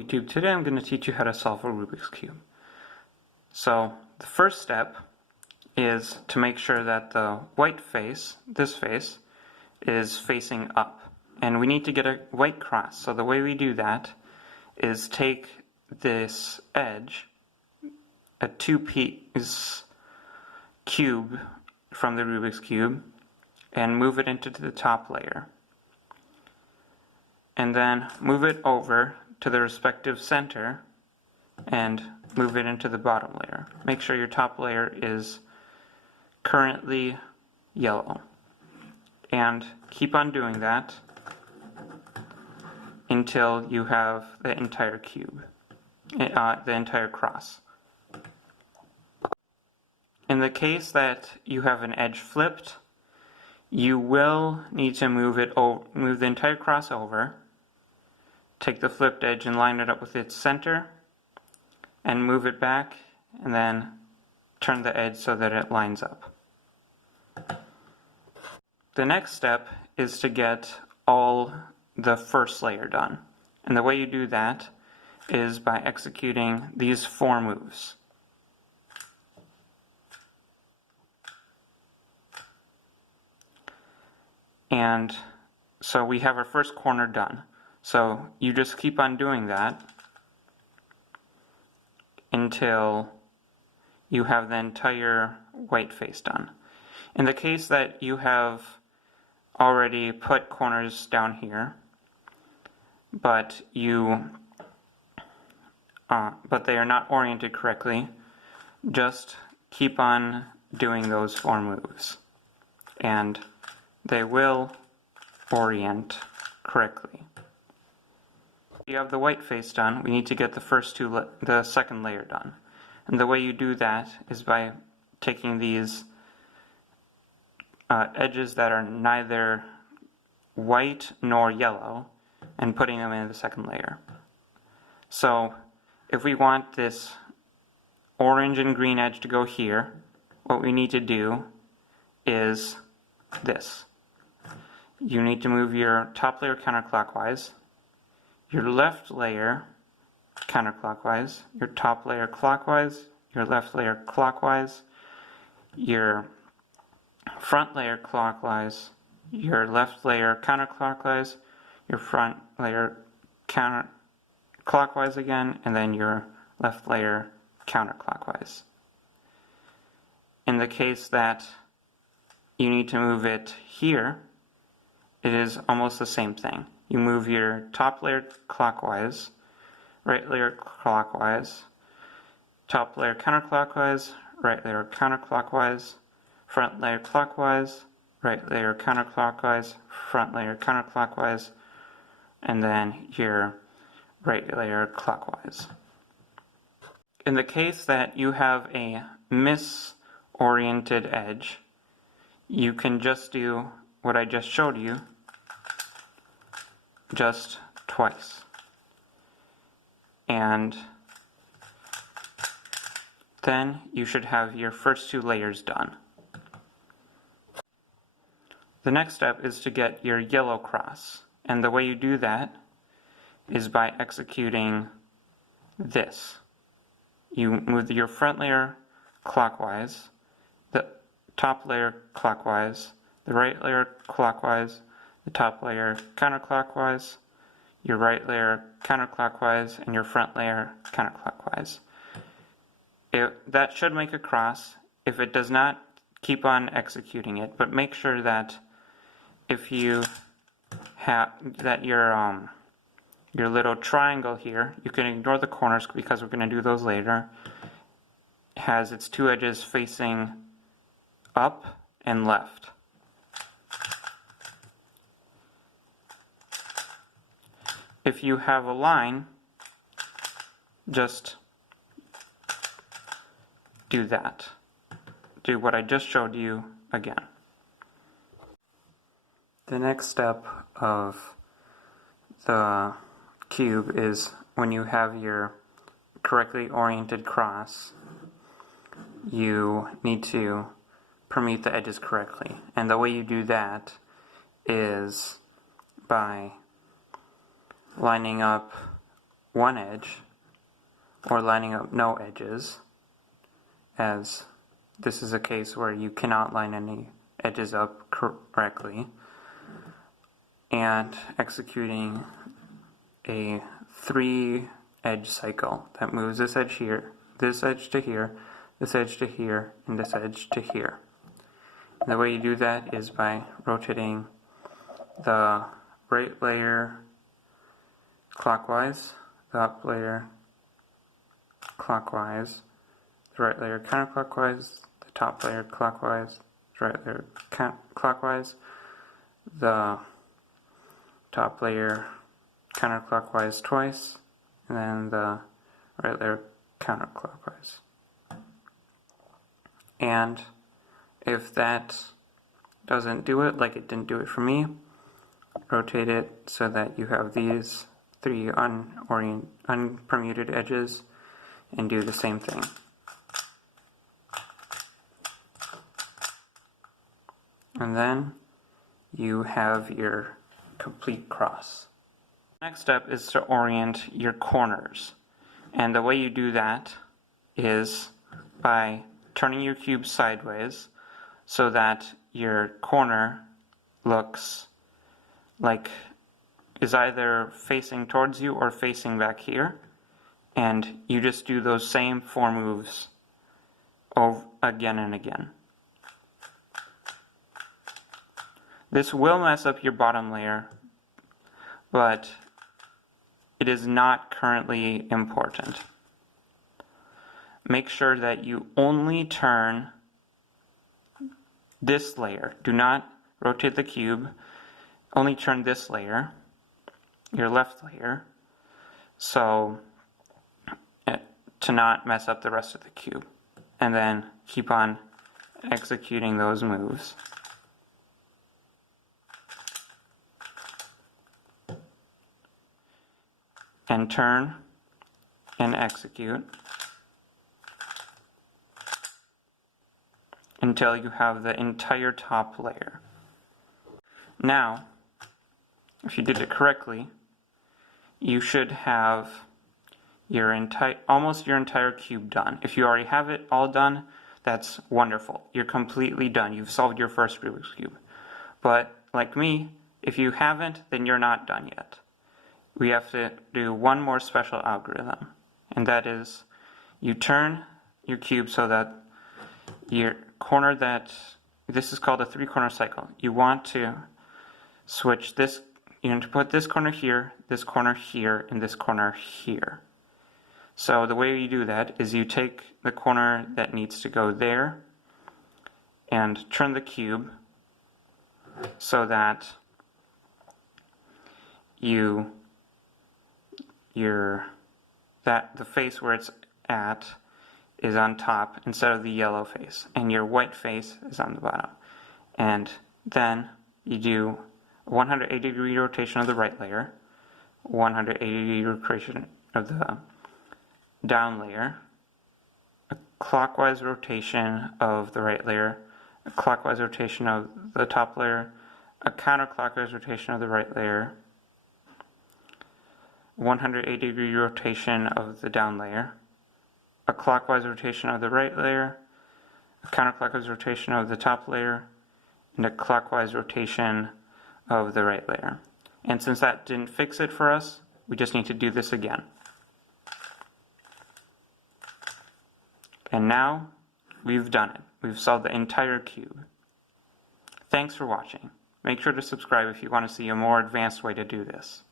YouTube. Today I'm going to teach you how to solve a Rubik's Cube. So the first step is to make sure that the white face, this face, is facing up. And we need to get a white cross. So the way we do that is take this edge, a 2-piece cube from the Rubik's Cube, and move it into the top layer. And then move it over to the respective center and move it into the bottom layer. Make sure your top layer is currently yellow. And keep on doing that until you have the entire cube, the entire cross. In the case that you have an edge flipped, you will need to move the entire cross over, take the flipped edge and line it up with its center, and move it back, and then turn the edge so that it lines up. The next step is to get all the first layer done. And the way you do that is by executing these 4 moves. And so we have our first corner done. So you just keep on doing that until you have the entire white face done. In the case that you have already put corners down here, but they are not oriented correctly, just keep on doing those 4 moves, and they will orient correctly. You have the white face done. We need to get the second layer done, and the way you do that is by taking these edges that are neither white nor yellow and putting them in the second layer. So if we want this orange and green edge to go here, what we need to do is this. You need to move your top layer counterclockwise, your left layer counterclockwise, your top layer clockwise, your left layer clockwise, your front layer clockwise, your left layer counterclockwise, your front layer counterclockwise again, and then your left layer counterclockwise. In the case that you need to move it here, it is almost the same thing. You move your top layer clockwise, right layer clockwise, top layer counterclockwise, right layer counterclockwise, front layer clockwise, right layer counterclockwise, front layer counterclockwise, and then your right layer clockwise. In the case that you have a misoriented edge, you can just do what I just showed you just twice. And then you should have your first 2 layers done. The next step is to get your yellow cross. And the way you do that is by executing this. You move your front layer clockwise, the top layer clockwise, the right layer clockwise, the top layer counterclockwise, your right layer counterclockwise, and your front layer counterclockwise. That should make a cross. If it does not, keep on executing it, but make sure that if you have that your little triangle here, you can ignore the corners because we're going to do those later, has its 2 edges facing up and left. If you have a line, just do that. Do what I just showed you again. The next step of the cube is when you have your correctly oriented cross, you need to permute the edges correctly. And the way you do that is by lining up one edge, or lining up no edges, as this is a case where you cannot line any edges up correctly, and executing a 3-edge cycle that moves this edge here, this edge to here, this edge to here, and this edge to here. And the way you do that is by rotating the right layer clockwise, the up layer clockwise, the right layer counterclockwise, the top layer clockwise, the right layer clockwise, the top layer counterclockwise twice, and then the right layer counterclockwise. And if that doesn't do it, like it didn't do it for me, rotate it so that you have these 3 unpermuted edges, and do the same thing. And then you have your complete cross. Next step is to orient your corners. And the way you do that is by turning your cube sideways so that your corner looks like is either facing towards you or facing back here. And you just do those same 4 moves over again and again. This will mess up your bottom layer, but it is not currently important. Make sure that you only turn this layer. Do not rotate the cube. Only turn this layer, your left layer, so to not mess up the rest of the cube. And then keep on executing those moves. And turn and execute until you have the entire top layer. Now, if you did it correctly, you should have your almost your entire cube done. If you already have it all done, that's wonderful. You're completely done. You've solved your first Rubik's Cube. But like me, if you haven't, then you're not done yet. We have to do one more special algorithm, and that is you turn your cube so that your corner this is called a 3-corner cycle. You want to switch this, you want to put this corner here, and this corner here. So the way you do that is you take the corner that needs to go there and turn the cube so that the face where it's at is on top instead of the yellow face, and your white face is on the bottom. And then you do a 180-degree rotation of the right layer, 180-degree rotation of the down layer, a clockwise rotation of the right layer, a clockwise rotation of the top layer, a counterclockwise rotation of the right layer, 180-degree rotation of the down layer, a clockwise rotation of the right layer, a counterclockwise rotation of the top layer, and a clockwise rotation of the right layer. And since that didn't fix it for us, we just need to do this again. And now we've done it. We've solved the entire cube. Thanks for watching. Make sure to subscribe if you want to see a more advanced way to do this.